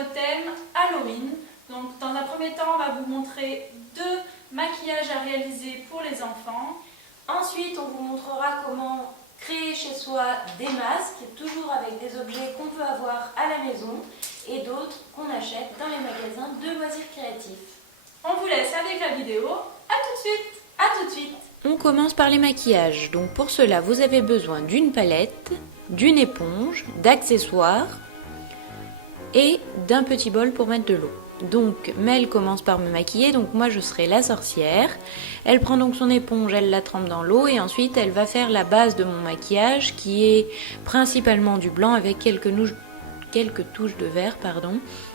le thème Halloween. Donc dans un premier temps, on va vous montrer 2 maquillages à réaliser pour les enfants. Ensuite, on vous montrera comment créer chez soi des masques, toujours avec des objets qu'on peut avoir à la maison et d'autres qu'on achète dans les magasins de loisirs créatifs. On vous laisse avec la vidéo. À tout de suite. À tout de suite. On commence par les maquillages. Donc pour cela, vous avez besoin d'une palette, d'une éponge, d'accessoires et d'un petit bol pour mettre de l'eau. Donc Mel commence par me maquiller, donc moi je serai la sorcière. Elle prend donc son éponge, elle la trempe dans l'eau et ensuite elle va faire la base de mon maquillage qui est principalement du blanc avec quelques touches de vert.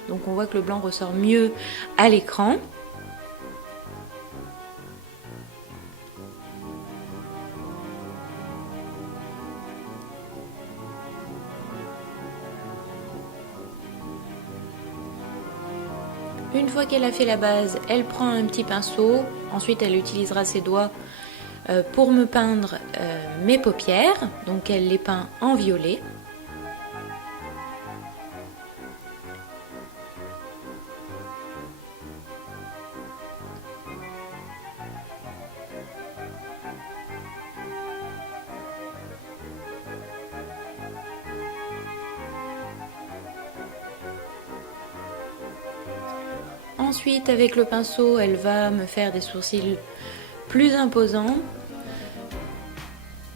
Donc on voit que le blanc ressort mieux à l'écran. Une fois qu'elle a fait la base, elle prend un petit pinceau, ensuite elle utilisera ses doigts pour me peindre mes paupières, donc elle les peint en violet. Ensuite, avec le pinceau, elle va me faire des sourcils plus imposants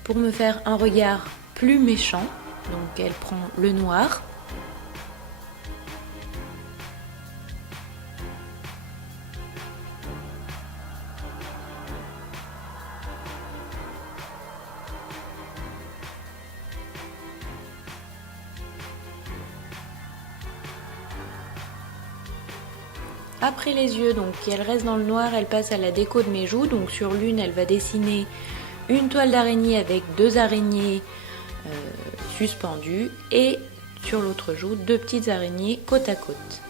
pour me faire un regard plus méchant. Donc elle prend le noir. Après les yeux, donc elle reste dans le noir, elle passe à la déco de mes joues. Donc sur l'une, elle va dessiner une toile d'araignée avec 2 araignées suspendues et sur l'autre joue, 2 petites araignées côte à côte.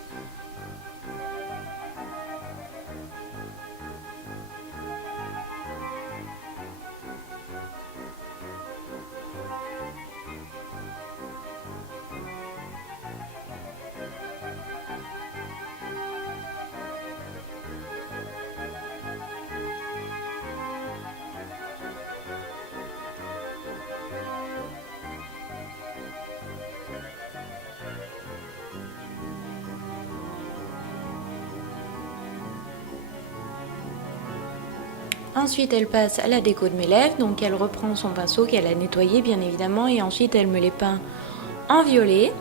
Ensuite, elle passe à la déco de mes lèvres, donc elle reprend son pinceau qu'elle a nettoyé bien évidemment et ensuite elle me les peint en violet.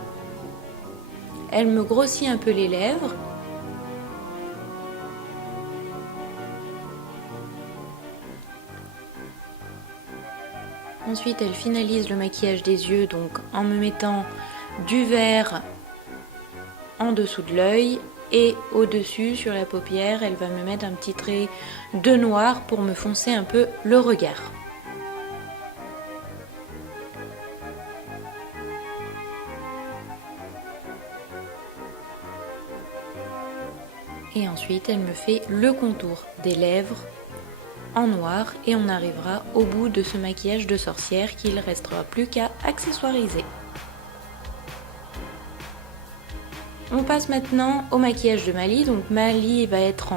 Elle me grossit un peu les lèvres. Ensuite, elle finalise le maquillage des yeux donc en me mettant du vert en dessous de l'œil. Et au-dessus, sur la paupière, elle va me mettre un petit trait de noir pour me foncer un peu le regard. Et ensuite, elle me fait le contour des lèvres en noir et on arrivera au bout de ce maquillage de sorcière qu'il ne restera plus qu'à accessoiriser. On passe maintenant au maquillage de Mali. Donc Mali va être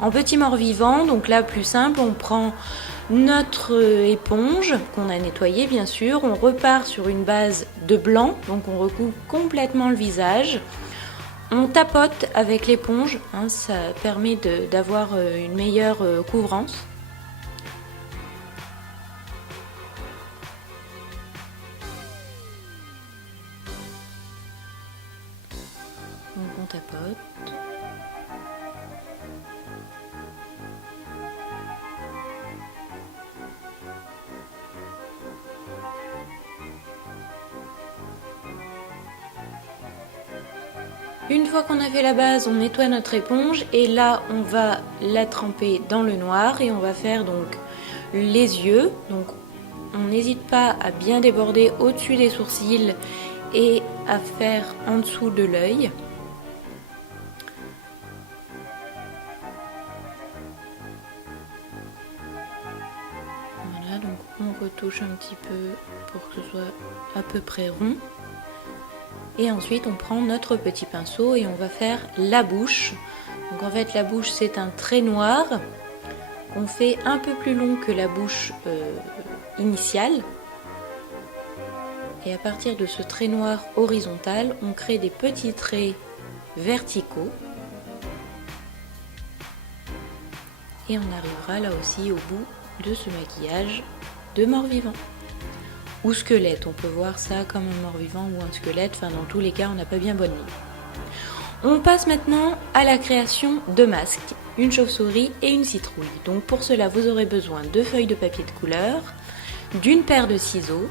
en petit mort-vivant. Donc là, plus simple, on prend notre éponge qu'on a nettoyée bien sûr. On repart sur une base de blanc. Donc on recouvre complètement le visage. On tapote avec l'éponge. Ça permet d'avoir une meilleure couvrance. Donc on tapote. Une fois qu'on a fait la base, on nettoie notre éponge et là on va la tremper dans le noir et on va faire donc les yeux. Donc on n'hésite pas à bien déborder au-dessus des sourcils et à faire en dessous de l'œil. Voilà, donc on retouche un petit peu pour que ce soit à peu près rond. Et ensuite on prend notre petit pinceau et on va faire la bouche. Donc en fait la bouche c'est un trait noir. On fait un peu plus long que la bouche initiale. Et à partir de ce trait noir horizontal, on crée des petits traits verticaux. Et on arrivera là aussi au bout de ce maquillage de mort-vivant. Ou squelette, on peut voir ça comme un mort-vivant ou un squelette, enfin dans tous les cas on n'a pas bien bonne ligne. On passe maintenant à la création de masques, une chauve-souris et une citrouille. Donc pour cela vous aurez besoin de feuilles de papier de couleur, d'une paire de ciseaux,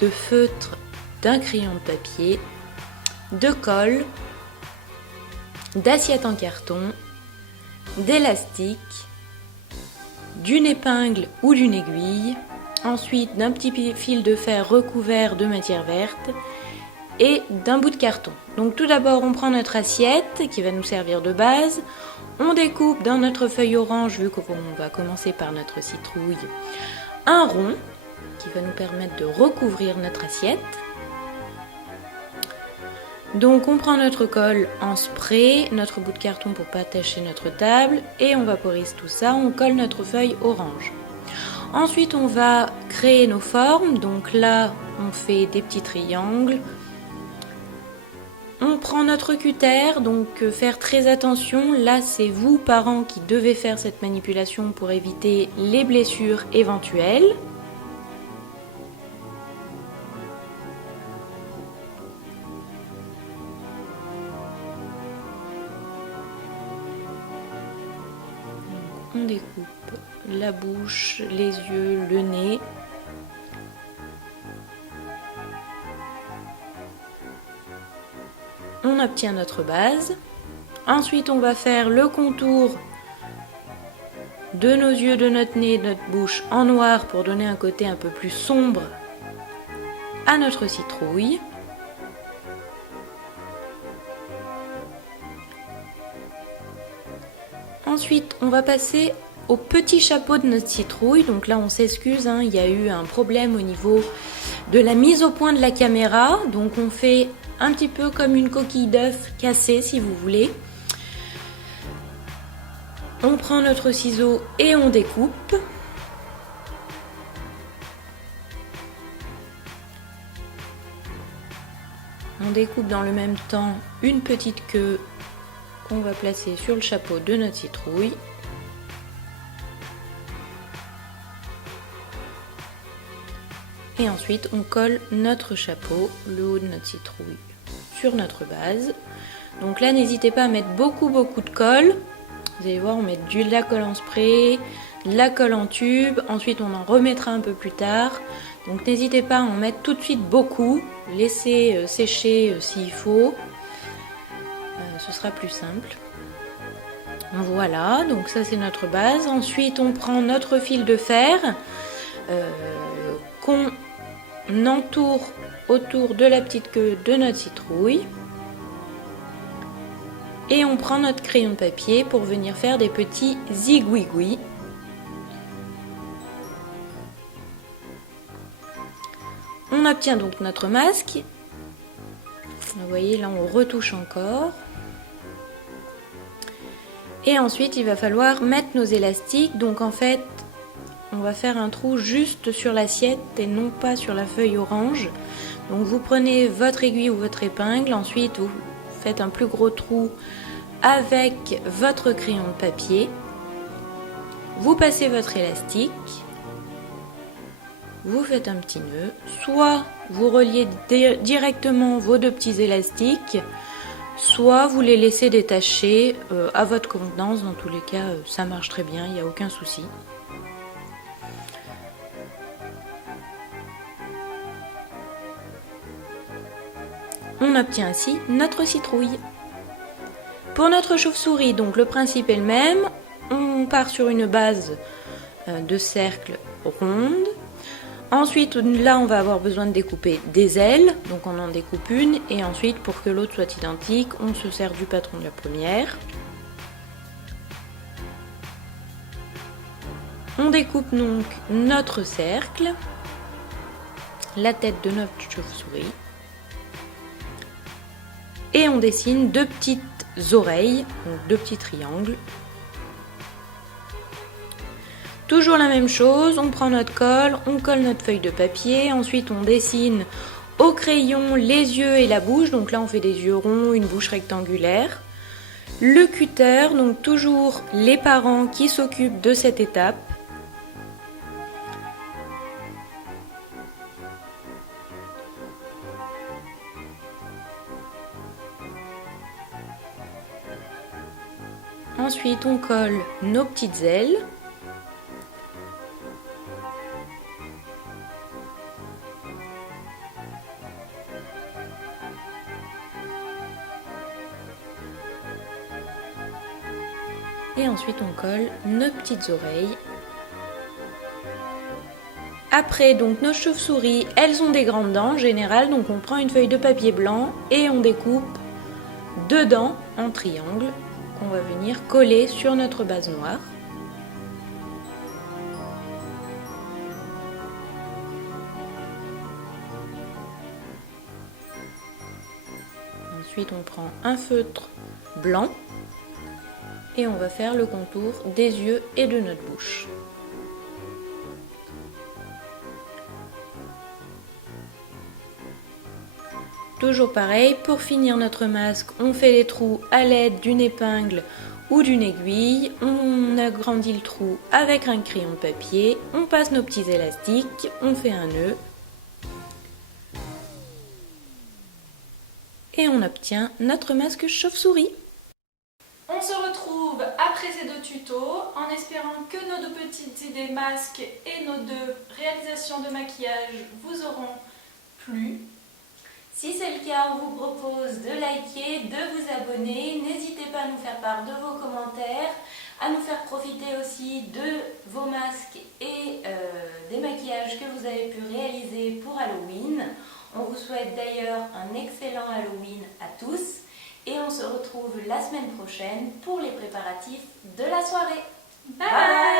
de feutre, d'un crayon de papier, de colle, d'assiettes en carton, d'élastique, d'une épingle ou d'une aiguille, ensuite d'un petit fil de fer recouvert de matière verte et d'un bout de carton. Donc tout d'abord on prend notre assiette qui va nous servir de base, on découpe dans notre feuille orange, vu qu'on va commencer par notre citrouille, un rond qui va nous permettre de recouvrir notre assiette. Donc on prend notre colle en spray, notre bout de carton pour pas tacher notre table et on vaporise tout ça, on colle notre feuille orange. Ensuite on va créer nos formes, donc là on fait des petits triangles. On prend notre cutter, donc faire très attention, là c'est vous parents qui devez faire cette manipulation pour éviter les blessures éventuelles. On découpe la bouche, les yeux, le nez. On obtient notre base. Ensuite, on va faire le contour de nos yeux, de notre nez, de notre bouche en noir pour donner un côté un peu plus sombre à notre citrouille. Ensuite, on va passer au petit chapeau de notre citrouille. Donc là, on s'excuse, hein, il y a eu un problème au niveau de la mise au point de la caméra. Donc on fait un petit peu comme une coquille d'œuf cassée, si vous voulez. On prend notre ciseau et on découpe. On découpe dans le même temps une petite queue qu'on va placer sur le chapeau de notre citrouille. Et ensuite on colle notre chapeau, le haut de notre citrouille, sur notre base. Donc là n'hésitez pas à mettre beaucoup de colle. Vous allez voir, on met de la colle en spray, de la colle en tube, ensuite on en remettra un peu plus tard. Donc n'hésitez pas à en mettre tout de suite beaucoup, laissez sécher s'il faut. Ce sera plus simple. Voilà, donc ça c'est notre base. Ensuite on prend notre fil de fer qu'on entoure autour de la petite queue de notre citrouille. Et on prend notre crayon de papier pour venir faire des petits zigouigouis. On obtient donc notre masque. Vous voyez, là on retouche encore. Et ensuite il va falloir mettre nos élastiques. Donc en fait on va faire un trou juste sur l'assiette et non pas sur la feuille orange. Donc vous prenez votre aiguille ou votre épingle, ensuite vous faites un plus gros trou avec votre crayon de papier. Vous passez votre élastique, vous faites un petit nœud, soit vous reliez directement vos deux petits élastiques, soit vous les laissez détacher à votre convenance. Dans tous les cas ça marche très bien, il n'y a aucun souci. On obtient ainsi notre citrouille. Pour notre chauve-souris, donc le principe est le même. On part sur une base de cercle ronde. Ensuite, là, on va avoir besoin de découper des ailes. Donc on en découpe une. Et ensuite, pour que l'autre soit identique, on se sert du patron de la première. On découpe donc notre cercle. la tête de notre chauve-souris. Et on dessine 2 petites oreilles, donc 2 petits triangles. Toujours la même chose, on prend notre colle, on colle notre feuille de papier, ensuite on dessine au crayon les yeux et la bouche, donc là on fait des yeux ronds, une bouche rectangulaire. Le cutter, donc toujours les parents qui s'occupent de cette étape. Ensuite on colle nos petites ailes. Et ensuite on colle nos petites oreilles. Après donc nos chauves-souris, elles ont des grandes dents en général, donc on prend une feuille de papier blanc et on découpe 2 dents en triangle qu'on va venir coller sur notre base noire. Ensuite on prend un feutre blanc et on va faire le contour des yeux et de notre bouche. Toujours pareil, pour finir notre masque, on fait les trous à l'aide d'une épingle ou d'une aiguille. On agrandit le trou avec un crayon de papier, on passe nos petits élastiques, on fait un nœud et on obtient notre masque chauve-souris. On se retrouve après ces 2 tutos en espérant que nos 2 petites idées masques et nos 2 réalisations de maquillage vous auront plu. Si c'est le cas, on vous propose de liker, de vous abonner. N'hésitez pas à nous faire part de vos commentaires, à nous faire profiter aussi de vos masques et des maquillages que vous avez pu réaliser pour Halloween. On vous souhaite d'ailleurs un excellent Halloween à tous. Et on se retrouve la semaine prochaine pour les préparatifs de la soirée. Bye bye!